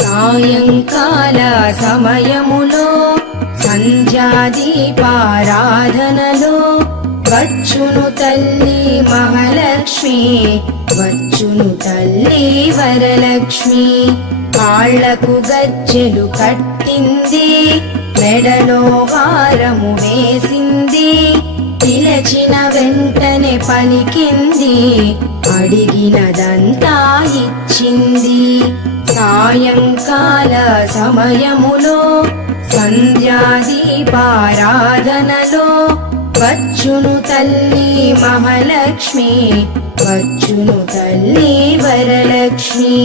సాయంకాల సమయములో సంధ్యాదీపారాధనలో వచ్చును తల్లి మహాలక్ష్మి, వచ్చును తల్లి వరలక్ష్మి. కాళ్లకు గజ్జెలు కట్టింది, మెడలో హారము వేసింది, పిలచిన వెంటనే పలికింది, అడిగినదంతా ఇచ్చింది. సాయంకాల సమయములో సంధ్యాదీపారాధనలో వచ్చును తల్లి మహాలక్ష్మి, వచ్చును తల్లి వరలక్ష్మి.